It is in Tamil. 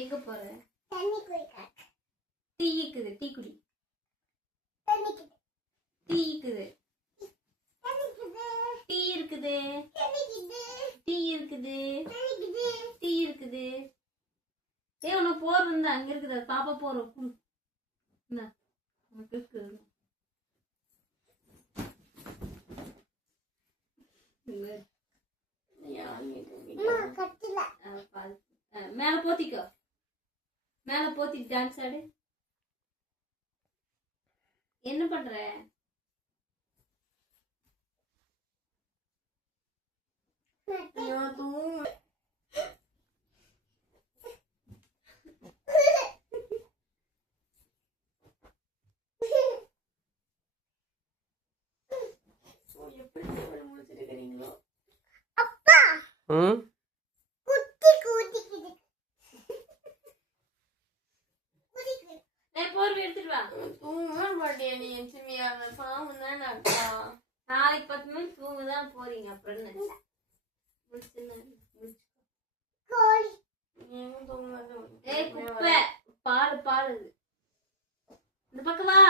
எங்க போற? தண்ணி குடிக்க. டீ இருக்குது, டீ குடி. தண்ணி குடி. டீ இருக்குது. தண்ணி குடி. டீ இருக்குது. தண்ணி குடி. டீ இருக்குது. தண்ணி குடி. டீ இருக்குது. ஏய் உன போர் வந்து அங்க இருக்குது பாப்பா போறோம். என்ன? உனக்கு இருக்குது. மேல போத்திக்கோ. மேல போத்தி டான்ஸ் ஆடு. என்ன பண்ற? அப்பா குட்டி குடிக்குது. குடிக்குது. போர்வை எடுத்துட்டு வா. நாளைக்கு 10 மணிக்கு தூங்கதான் போறீங்க. அப்புறம் என்ன? கோழி. குப்பை பால் இந்த பக்கம் வா.